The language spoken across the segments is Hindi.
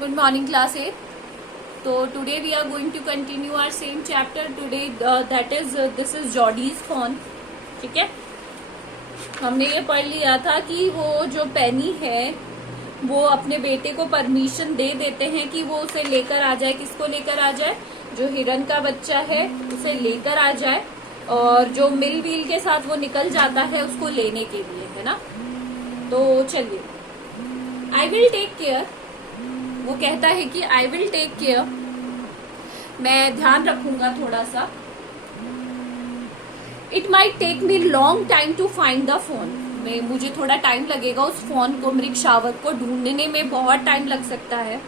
Good morning, class 8. So today we are going to continue our same chapter. Today that is this is Jordie's phone. ठीक है, हमने ये पढ़ लिया था कि वो जो पेनी है वो अपने बेटे को परमिशन दे देते हैं कि वो उसे लेकर आ जाए. किसको लेकर आ जाए? जो हिरन का बच्चा है उसे लेकर आ जाए, और जो मिल व्हील के साथ वो निकल जाता है उसको लेने के लिए, है ना. तो चलिए, आई विल टेक केयर. वो कहता है कि आई विल टेक केयर, मैं ध्यान रखूंगा थोड़ा सा. It might take me long time to find the phone. मुझे थोड़ा टाइम लगेगा उस फोन को, मृग शावक को ढूंढने में बहुत टाइम लग सकता है.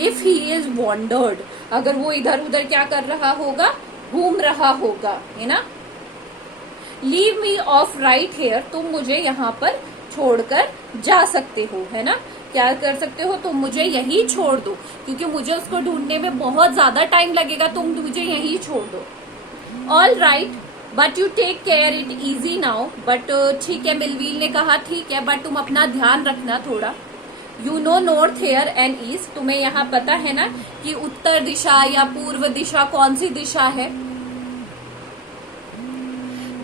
इफ ही इज वॉन्डर्ड, अगर वो इधर उधर क्या कर रहा होगा, घूम रहा होगा, है ना. Leave me off right here, तुम मुझे यहाँ पर छोड़कर जा सकते हो, है ना. क्या कर सकते हो, तुम मुझे यही छोड़ दो, क्योंकि मुझे उसको ढूंढने में बहुत ज्यादा टाइम लगेगा, तुम मुझे यही छोड़ दो. All right but you take care it easy now. But ठीक है, मिलवील ने कहा ठीक है, बट तुम अपना ध्यान रखना थोड़ा. You know north here and east, तुम्हें यहाँ पता है ना कि उत्तर दिशा या पूर्व दिशा कौन सी दिशा है.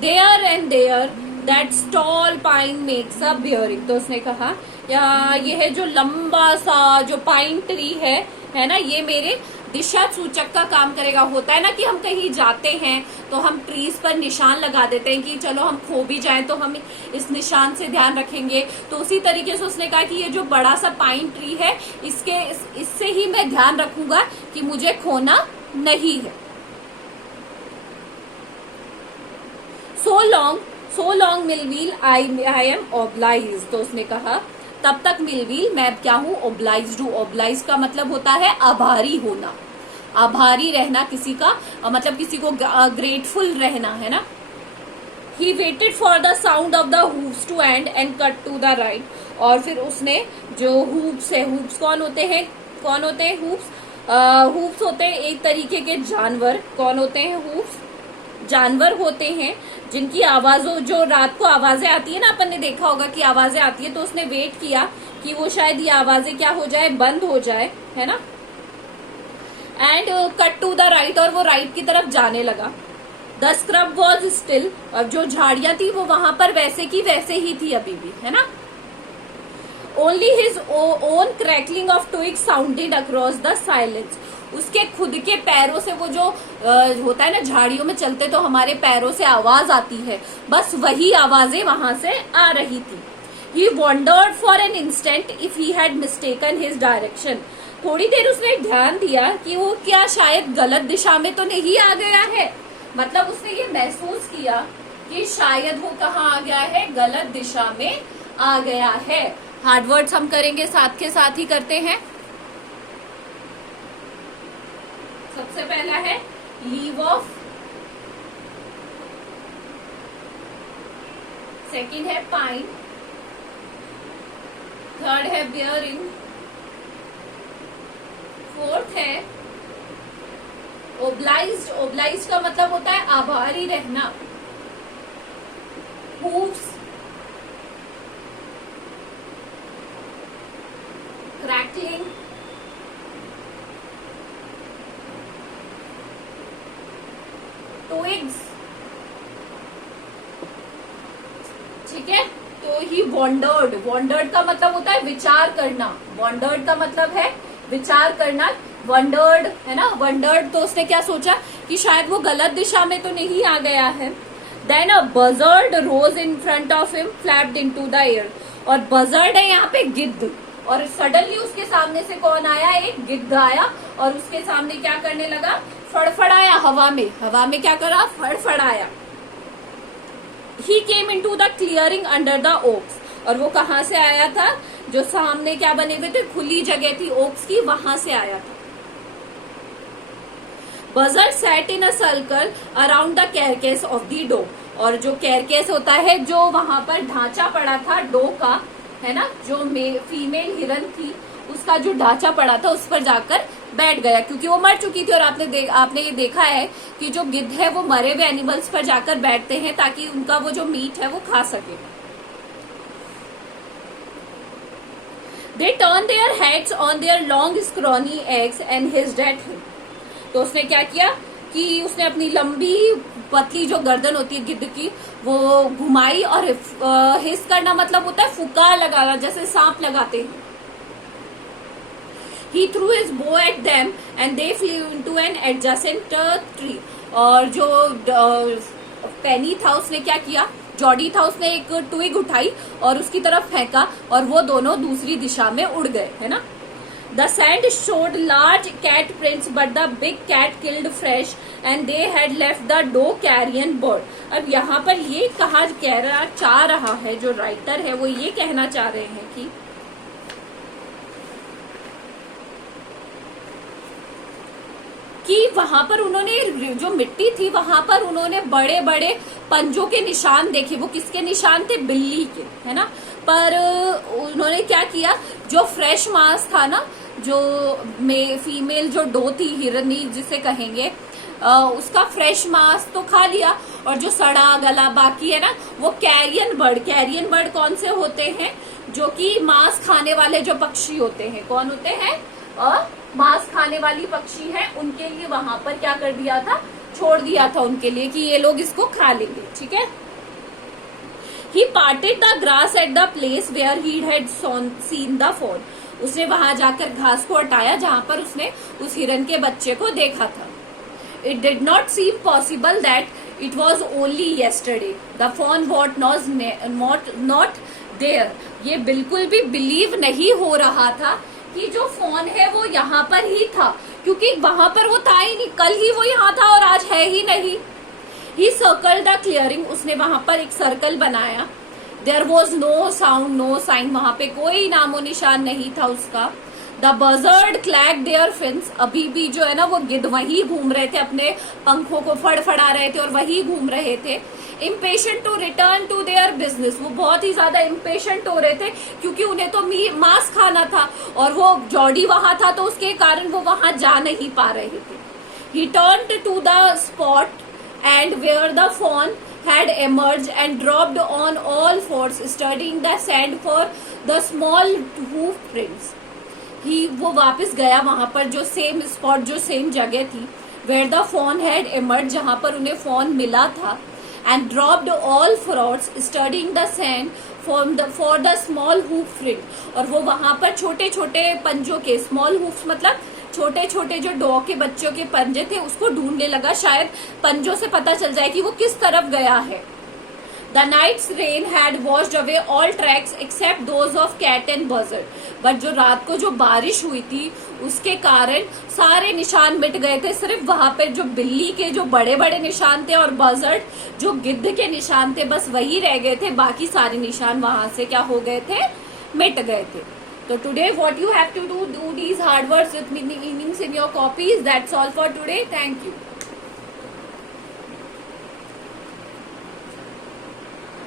There and there that tall pine makes a bearing. तो उसने कहा यह जो लंबा सा जो पाइन ट्री है ना, ये मेरे दिशा सूचक का काम करेगा. होता है ना कि हम कहीं जाते हैं तो हम ट्रीज पर निशान लगा देते हैं कि चलो हम खो भी जाएं तो हम इस निशान से ध्यान रखेंगे. तो उसी तरीके से उसने कहा कि ये जो बड़ा सा पाइन ट्री है, इससे ही मैं ध्यान रखूंगा कि मुझे खोना नहीं है. So long millwheel I am oblige. तो उसने कहा तब तक मिलवील मैं क्या हूं, ओब्लाइज्ड हूं. ओब्लाइज का मतलब होता है आभारी होना, आभारी रहना किसी का, मतलब किसी को ग्रेटफुल रहना, है ना. He waited for the sound of the hooves to end cut to the right. और फिर उसने जो हूव्स है, हूव्स कौन होते हैं हूव्स होते हैं एक तरीके के जानवर. कौन होते हैं हूव्स? जानवर होते हैं जिनकी आवाजों, जो रात को आवाजें आती है ना, अपन ने देखा होगा कि आवाजें आती है, तो उसने वेट किया कि वो शायद ये आवाजें क्या हो जाए, बंद हो जाए, है ना. And cut to the right, और वो राइट की तरफ जाने लगा. द स्क्रब वॉज स्टिल, और जो झाड़ियां थी वो वहां पर वैसे की वैसे ही थी अभी भी, है ना. Only his own crackling of twigs sounded across the silence. उसके खुद के पैरों से, वो जो होता है ना झाड़ियों में चलते तो हमारे पैरों से आवाज आती है, बस वही आवाजें वहां से आ रही थी. He wondered for an instant if he had mistaken his direction. थोड़ी देर उसने ध्यान दिया कि वो क्या शायद गलत दिशा में तो नहीं आ गया है. मतलब उसने ये महसूस किया कि शायद वो कहाँ आ गया है, गलत दिशा में आ गया है. हार्ड वर्ड्स हम करेंगे, साथ के साथ ही करते हैं. सबसे पहला है लीव ऑफ, सेकंड है पाइन, थर्ड है बियरिंग, फोर्थ है ओब्लाइज्ड. ओब्लाइज्ड का मतलब होता है आभारी रहना. Hooves, crackling, twigs. ठीक है, तो ही वॉन्डर्ड का मतलब होता है विचार करना. वॉन्डर्ड का मतलब है विचार करना. वंडर्ड है ना, वंडर्ड. तो उसने क्या सोचा कि शायद वो गलत दिशा में तो नहीं आ गया है. Then a buzzard rose in front of him, flapped into the air. और बजर्ड है यहाँ पे गिद्ध, और सडनली उसके सामने से कौन आया, एक गिद्ध आया, और उसके सामने क्या करने लगा, फड़फड़ाया हवा में क्या करा, फड़फड़ाया. He came into the clearing under the oaks. और वो कहाँ से आया था, जो सामने क्या बने हुए थे, खुली जगह थी ओक्स की, वहां से आया था. Buzzard sat in a circle around the carcass of the doe. और जो कैरकेस होता है, जो वहां पर ढांचा पड़ा था डो का, है ना, जो फीमेल हिरन थी उसका जो ढांचा पड़ा था उस पर जाकर बैठ गया, क्योंकि वो मर चुकी थी. और आपने ये देखा है कि जो गिद्ध है वो मरे हुए एनिमल्स पर जाकर बैठते हैं ताकि उनका वो जो मीट है वो खा सके. They turned their heads on their long scrawny eggs and hissed at him. तो उसने क्या किया कि उसने अपनी लंबी पतली जो गर्दन होती है गिद्ध की वो घुमाई और हिस करना मतलब होता है फुकार लगाना, जैसे सांप लगाते हैं. He threw his bow at them and they flew into an adjacent tree. और जो पेनी था उसने क्या किया, जॉडी था, उसने एक ट्विग उठाई और उसकी तरफ फेंका और वो दोनों दूसरी दिशा में उड़ गए, है ना. The sand showed large cat prints, but the big cat killed fresh, and they had left the doe carrion bird. अब यहाँ पर ये कहा चाह रहा है, जो राइटर है वो ये कहना चाह रहे हैं कि वहां पर उन्होंने जो मिट्टी थी वहां पर उन्होंने बड़े बड़े पंजों के निशान देखे. वो किसके निशान थे, बिल्ली के, है ना. पर उन्होंने क्या किया, जो फ्रेश मांस था ना, जो फीमेल जो डो थी, हिरनी जिसे कहेंगे, उसका फ्रेश मांस तो खा लिया और जो सड़ा गला बाकी है ना वो कैरियन बर्ड कौन से होते हैं, जो कि मांस खाने वाले जो पक्षी होते हैं, कौन होते हैं, मांस खाने वाली पक्षी है, उनके लिए वहां पर क्या कर दिया था, छोड़ दिया था उनके लिए कि ये लोग इसको खा लेंगे. ठीक है. He parted the grass at the place where he had seen the fawn. उसने वहां जाकर घास को हटाया जहां पर उसने उस हिरन के बच्चे को देखा था. It did not seem possible that it was only yesterday. The fawn was not there. ये बिल्कुल भी बिलीव नहीं हो रहा था कि जो फॉन है वो यहाँ पर ही था, क्योंकि वहां पर वो था ही नहीं, कल ही वो यहाँ था और आज है ही नहीं. He circled the clearing. उसने वहां पर एक सर्कल बनाया. There was no sound, no sign. वहां पे कोई नामो निशान नहीं था उसका. The buzzard clacked their fins. अभी भी जो है ना वो गिद्ध वही घूम रहे थे, अपने पंखों को फड़फड़ा रहे थे और वही घूम रहे थे. Impatient to return to their business. वो बहुत ही ज्यादा impatient हो रहे थे क्योंकि उन्हें तो मांस खाना था और वो जॉडी वहां था तो उसके कारण वो वहां जा नहीं पा रहे थे. He turned to the spot and where the fawn had emerged and dropped on all fours, studying the sand for the small hoof prints. वो वापस गया वहां पर जो सेम स्पॉट, जो सेम जगह थी, where the fawn had emerged, जहां पर उन्हें फॉन मिला था, and dropped all fours, studying the sand for the small hoof print. और वो वहां पर छोटे छोटे पंजों के, स्मॉल हूफ्स मतलब छोटे छोटे जो डॉग के बच्चों के पंजे थे उसको ढूंढने लगा, शायद पंजों से पता चल जाए कि वो किस तरफ गया है. The night's rain had washed away all tracks except those of cat and buzzard. But जो रात को जो बारिश हुई थी उसके कारण सारे निशान मिट गए थे. सिर्फ वहां पे जो बिल्ली के जो बड़े बड़े निशान थे और बजर्ड जो गिद्ध के निशान थे बस वही रह गए थे. बाकी सारे निशान वहां से क्या हो गए थे, मिट गए थे. So today what you have to do these hard words with meanings in your copies. That's all for today. Thank you.